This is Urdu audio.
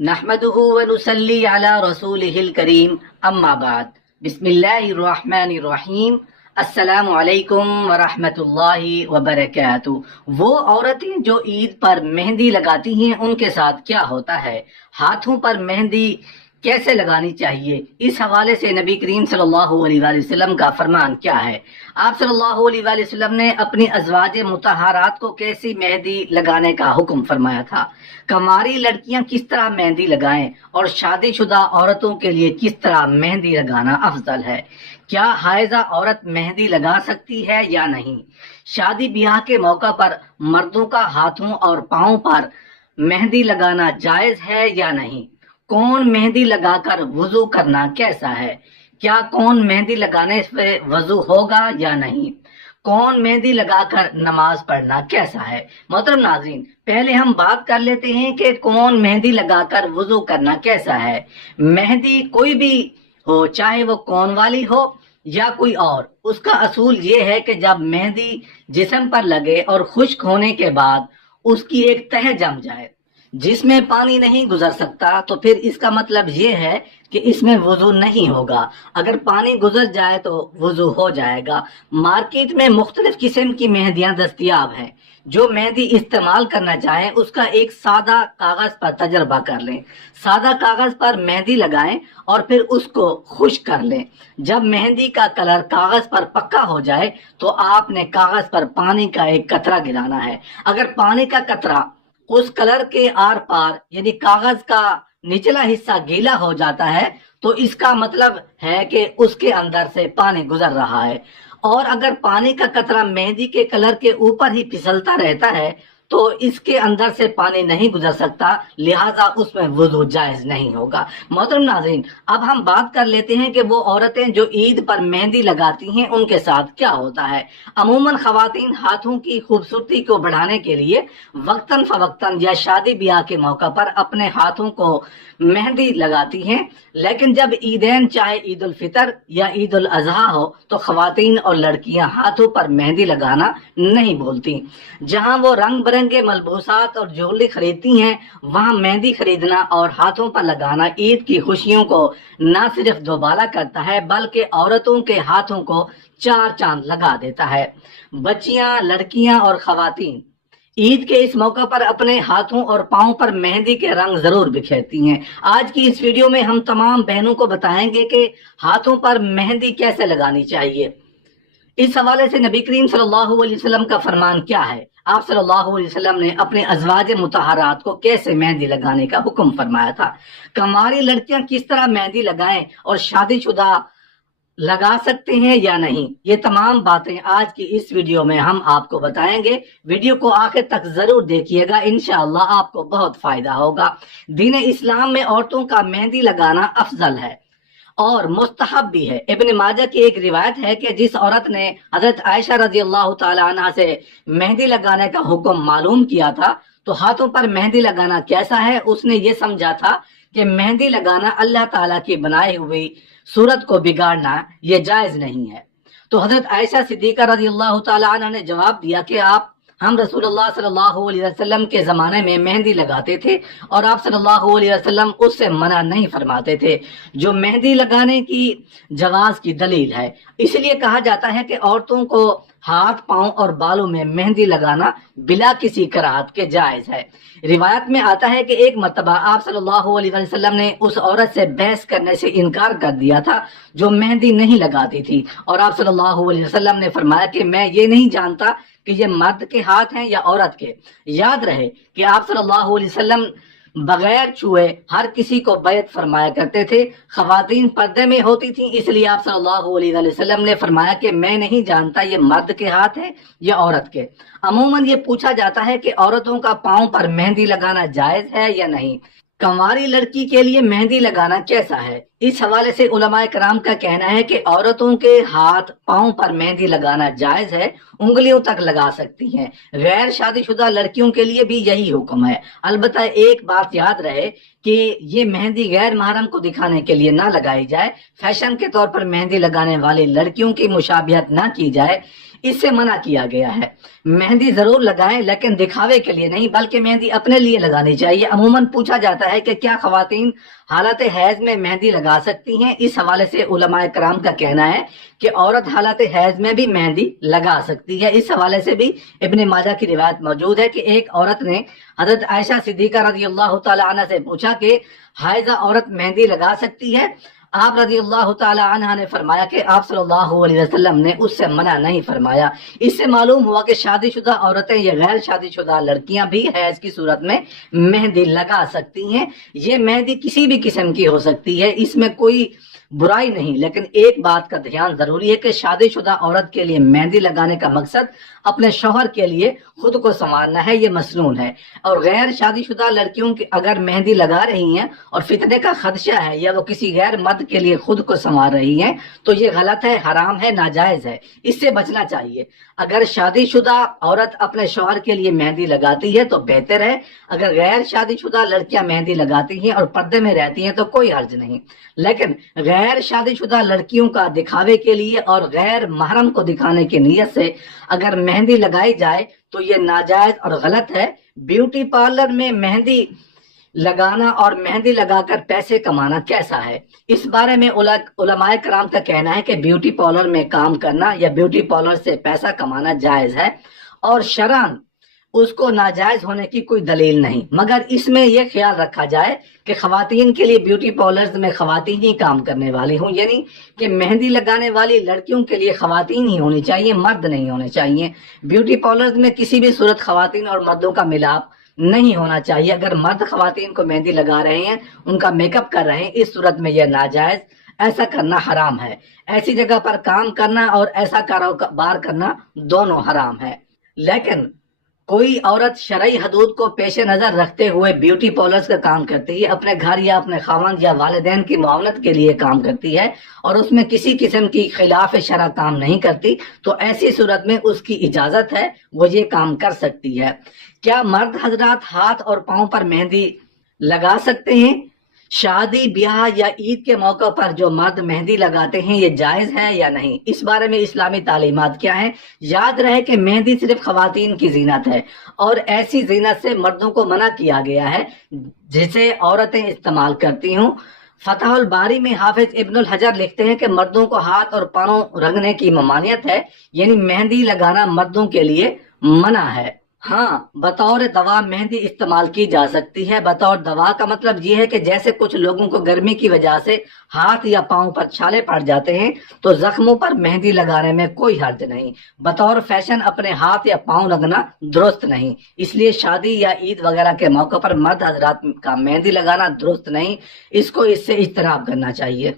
نحمده ونصلي على رسوله الكريم اما بعد بسم اللہ الرحمن الرحیم السلام علیکم ورحمۃ اللہ وبرکاتہ۔ وہ عورتیں جو عید پر مہندی لگاتی ہیں ان کے ساتھ کیا ہوتا ہے، ہاتھوں پر مہندی کیسے لگانی چاہیے، اس حوالے سے نبی کریم صلی اللہ علیہ وآلہ وسلم کا فرمان کیا ہے۔ آپ صلی اللہ علیہ وآلہ وسلم نے اپنی ازواج مطہرات کو کیسی مہندی لگانے کا حکم فرمایا تھا، کماری لڑکیاں کس طرح مہندی لگائیں اور شادی شدہ عورتوں کے لیے کس طرح مہندی لگانا افضل ہے، کیا حائضہ عورت مہندی لگا سکتی ہے یا نہیں، شادی بیاہ کے موقع پر مردوں کا ہاتھوں اور پاؤں پر مہندی لگانا جائز ہے یا نہیں، کون مہندی لگا کر وضو کرنا کیسا ہے، کیا کون مہندی لگانے سے وضو ہوگا یا نہیں، کون مہندی لگا کر نماز پڑھنا کیسا ہے۔ محترم ناظرین، پہلے ہم بات کر لیتے ہیں کہ کون مہندی لگا کر وضو کرنا کیسا ہے۔ مہندی کوئی بھی ہو، چاہے وہ کون والی ہو یا کوئی اور، اس کا اصول یہ ہے کہ جب مہندی جسم پر لگے اور خشک ہونے کے بعد اس کی ایک تہ جم جائے جس میں پانی نہیں گزر سکتا، تو پھر اس کا مطلب یہ ہے کہ اس میں وضو نہیں ہوگا۔ اگر پانی گزر جائے تو وضو ہو جائے گا۔ مارکیٹ میں مختلف قسم کی مہندیاں دستیاب ہیں، جو مہندی استعمال کرنا چاہیں اس کا ایک سادہ کاغذ پر تجربہ کر لیں، سادہ کاغذ پر مہندی لگائیں اور پھر اس کو خشک کر لیں۔ جب مہندی کا کلر کاغذ پر پکا ہو جائے تو آپ نے کاغذ پر پانی کا ایک قطرہ گرانا ہے۔ اگر پانی کا قطرہ اس کلر کے آر پار یعنی کاغذ کا نچلا حصہ گیلا ہو جاتا ہے تو اس کا مطلب ہے کہ اس کے اندر سے پانی گزر رہا ہے، اور اگر پانی کا قطرہ مہندی کے کلر کے اوپر ہی پھسلتا رہتا ہے تو اس کے اندر سے پانی نہیں گزر سکتا، لہٰذا اس میں وضو جائز نہیں ہوگا۔ محترم ناظرین، اب ہم بات کر لیتے ہیں کہ وہ عورتیں جو عید پر مہندی لگاتی ہیں ان کے ساتھ کیا ہوتا ہے۔ عموماً خواتین ہاتھوں کی خوبصورتی کو بڑھانے کے لیے وقتاً فوقتاً یا شادی بیاہ کے موقع پر اپنے ہاتھوں کو مہندی لگاتی ہیں، لیکن جب عیدین چاہے عید الفطر یا عید الاضحیٰ ہو تو خواتین اور لڑکیاں ہاتھوں پر مہندی لگانا نہیں بھولتی۔ جہاں وہ رنگ برنگے ملبوسات اور جویلری خریدتی ہیں، وہاں مہندی خریدنا اور ہاتھوں پر لگانا عید کی خوشیوں کو نہ صرف دوبالا کرتا ہے بلکہ عورتوں کے ہاتھوں کو چار چاند لگا دیتا ہے۔ بچیاں، لڑکیاں اور خواتین عید کے اس موقع پر اپنے ہاتھوں اور پاؤں پر مہندی کے رنگ ضرور بکھیرتی ہیں۔ آج کی اس ویڈیو میں ہم تمام بہنوں کو بتائیں گے کہ ہاتھوں پر مہندی کیسے لگانی چاہیے۔ اس حوالے سے نبی کریم صلی اللہ علیہ وسلم کا فرمان کیا ہے، آپ صلی اللہ علیہ وسلم نے اپنے ازواج مطہرات کو کیسے مہندی لگانے کا حکم فرمایا تھا، کنواری لڑکیاں کس طرح مہندی لگائیں اور شادی شدہ لگا سکتے ہیں یا نہیں، یہ تمام باتیں آج کی اس ویڈیو میں ہم آپ کو بتائیں گے۔ ویڈیو کو آخر تک ضرور دیکھیے گا، انشاءاللہ آپ کو بہت فائدہ ہوگا۔ دین اسلام میں عورتوں کا مہندی لگانا افضل ہے اور مستحب بھی ہے۔ ابن ماجہ کی ایک روایت ہے کہ جس عورت نے حضرت عائشہ رضی اللہ تعالی عنہ سے مہندی لگانے کا حکم معلوم کیا تھا تو ہاتھوں پر مہندی لگانا کیسا ہے، اس نے یہ سمجھا تھا کہ مہندی لگانا اللہ تعالیٰ کی بنائی ہوئی صورت کو بگاڑنا یہ جائز نہیں ہے۔ تو حضرت عائشہ صدیقہ رضی اللہ تعالی عنہ نے جواب دیا کہ ہم رسول اللہ صلی اللہ علیہ وسلم کے زمانے میں مہندی لگاتے تھے اور آپ صلی اللہ علیہ وسلم اس سے منع نہیں فرماتے تھے، جو مہندی لگانے کی جواز کی دلیل ہے۔ اس لیے کہا جاتا ہے کہ عورتوں کو ہاتھ، پاؤں اور بالوں میں مہندی لگانا بلا کسی کراہت کے جائز ہے۔ روایت میں آتا ہے کہ ایک مرتبہ آپ صلی اللہ علیہ وسلم نے اس عورت سے بحث کرنے سے انکار کر دیا تھا جو مہندی نہیں لگاتی تھی، اور آپ صلی اللہ علیہ وسلم نے فرمایا کہ میں یہ نہیں جانتا کہ یہ مرد کے ہاتھ ہیں یا عورت کے۔ یاد رہے کہ آپ صلی اللہ علیہ وسلم بغیر چھوئے ہر کسی کو بیعت فرمایا کرتے تھے۔ خواتین پردے میں ہوتی تھیں، اس لیے آپ صلی اللہ علیہ وسلم نے فرمایا کہ میں نہیں جانتا یہ مرد کے ہاتھ ہے یا عورت کے۔ عموماً یہ پوچھا جاتا ہے کہ عورتوں کا پاؤں پر مہندی لگانا جائز ہے یا نہیں، کنواری لڑکی کے لیے مہندی لگانا کیسا ہے۔ اس حوالے سے علماء کرام کا کہنا ہے کہ عورتوں کے ہاتھ، پاؤں پر مہندی لگانا جائز ہے، انگلیوں تک لگا سکتی ہیں۔ غیر شادی شدہ لڑکیوں کے لیے بھی یہی حکم ہے۔ البتہ ایک بات یاد رہے کہ یہ مہندی غیر محرم کو دکھانے کے لیے نہ لگائی جائے، فیشن کے طور پر مہندی لگانے والی لڑکیوں کی مشابہت نہ کی جائے، اس سے منع کیا گیا ہے۔ مہندی ضرور لگائیں لیکن دکھاوے کے لیے نہیں، بلکہ مہندی اپنے لیے لگانی چاہیے۔ عموماً پوچھا جاتا ہے کہ کیا خواتین حالت حیض میں مہندی لگا سکتی ہیں؟ اس حوالے سے علماء کرام کا کہنا ہے کہ عورت حالت حیض میں بھی مہندی لگا سکتی ہے۔ اس حوالے سے بھی ابن ماجہ کی روایت موجود ہے کہ ایک عورت نے حضرت عائشہ صدیقہ رضی اللہ تعالی عنہ سے پوچھا کہ حائضہ عورت مہندی لگا سکتی ہے؟ آپ رضی اللہ تعالی عنہ نے فرمایا کہ آپ صلی اللہ علیہ وسلم نے اس سے منع نہیں فرمایا۔ اس سے معلوم ہوا کہ شادی شدہ عورتیں یا غیر شادی شدہ لڑکیاں بھی حیض کی صورت میں مہندی لگا سکتی ہیں۔ یہ مہندی کسی بھی قسم کی ہو سکتی ہے، اس میں کوئی برائی نہیں، لیکن ایک بات کا دھیان ضروری ہے کہ شادی شدہ عورت کے لیے مہندی لگانے کا مقصد اپنے شوہر کے لیے خود کو سنوارنا ہے، یہ مسنون ہے۔ اور غیر شادی شدہ لڑکیوں کی اگر مہندی لگا رہی ہیں اور فتنے کا خدشہ ہے یا وہ کسی غیر مرد کے لیے خود کو سنوار رہی ہیں تو یہ غلط ہے، حرام ہے، ناجائز ہے، اس سے بچنا چاہیے۔ اگر شادی شدہ عورت اپنے شوہر کے لیے مہندی لگاتی ہے تو بہتر ہے، اگر غیر شادی شدہ لڑکیاں مہندی لگاتی ہیں اور پردے میں رہتی ہیں تو کوئی حرج نہیں، لیکن غیر شادی شدہ لڑکیوں کا دکھاوے کے لیے اور غیر محرم کو دکھانے کی نیت سے اگر مہندی لگائی جائے تو یہ ناجائز اور غلط ہے۔ بیوٹی پارلر میں مہندی لگانا اور مہندی لگا کر پیسے کمانا کیسا ہے؟ اس بارے میں علماء کرام کا کہنا ہے کہ بیوٹی پارلر میں کام کرنا یا بیوٹی پارلر سے پیسہ کمانا جائز ہے اور شرعاً اس کو ناجائز ہونے کی کوئی دلیل نہیں، مگر اس میں یہ خیال رکھا جائے کہ خواتین کے لیے بیوٹی پارلرز میں خواتین ہی کام کرنے والی ہوں، یعنی کہ مہندی لگانے والی لڑکیوں کے لیے خواتین ہی ہونی چاہیے، مرد نہیں ہونے چاہیے۔ بیوٹی پارلرز میں کسی بھی صورت خواتین اور مردوں کا ملاپ نہیں ہونا چاہیے۔ اگر مرد خواتین کو مہندی لگا رہے ہیں، ان کا میک اپ کر رہے ہیں، اس صورت میں یہ ناجائز، ایسا کرنا حرام ہے۔ ایسی جگہ پر کام کرنا اور ایسا کاروبار کرنا دونوں حرام ہے۔ لیکن کوئی عورت شرعی حدود کو پیش نظر رکھتے ہوئے بیوٹی پارلرز کا کام کرتی ہے، اپنے گھر یا اپنے خاوند یا والدین کی معاونت کے لیے کام کرتی ہے اور اس میں کسی قسم کی خلاف شرع کام نہیں کرتی تو ایسی صورت میں اس کی اجازت ہے، وہ یہ کام کر سکتی ہے۔ کیا مرد حضرات ہاتھ اور پاؤں پر مہندی لگا سکتے ہیں؟ شادی بیاہ یا عید کے موقع پر جو مرد مہندی لگاتے ہیں یہ جائز ہے یا نہیں؟ اس بارے میں اسلامی تعلیمات کیا ہیں؟ یاد رہے کہ مہندی صرف خواتین کی زینت ہے اور ایسی زینت سے مردوں کو منع کیا گیا ہے جسے عورتیں استعمال کرتی ہوں۔ فتح الباری میں حافظ ابن الحجر لکھتے ہیں کہ مردوں کو ہاتھ اور پاؤں رنگنے کی ممانعت ہے، یعنی مہندی لگانا مردوں کے لیے منع ہے۔ ہاں، بطور دوا مہندی استعمال کی جا سکتی ہے۔ بطور دوا کا مطلب یہ ہے کہ جیسے کچھ لوگوں کو گرمی کی وجہ سے ہاتھ یا پاؤں پر چھالے پڑ جاتے ہیں تو زخموں پر مہندی لگانے میں کوئی حرج نہیں۔ بطور فیشن اپنے ہاتھ یا پاؤں رگنا درست نہیں، اس لیے شادی یا عید وغیرہ کے موقع پر مرد حضرات کا مہندی لگانا درست نہیں، اس کو اس سے اجتناب کرنا چاہیے۔